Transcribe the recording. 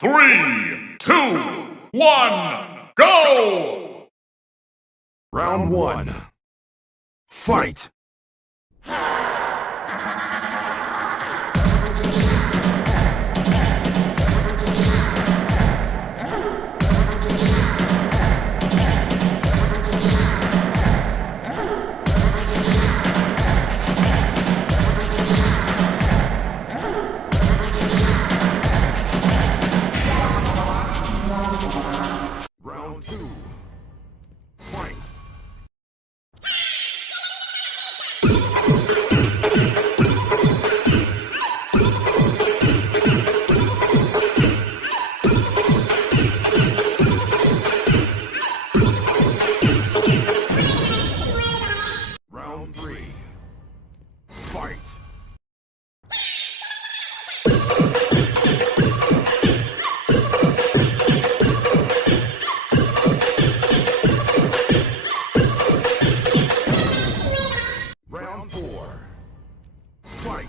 3, 2, 1, go! Round 1. Fight! Round 2. Fight! Round 3. Fight! Round 4. Fight!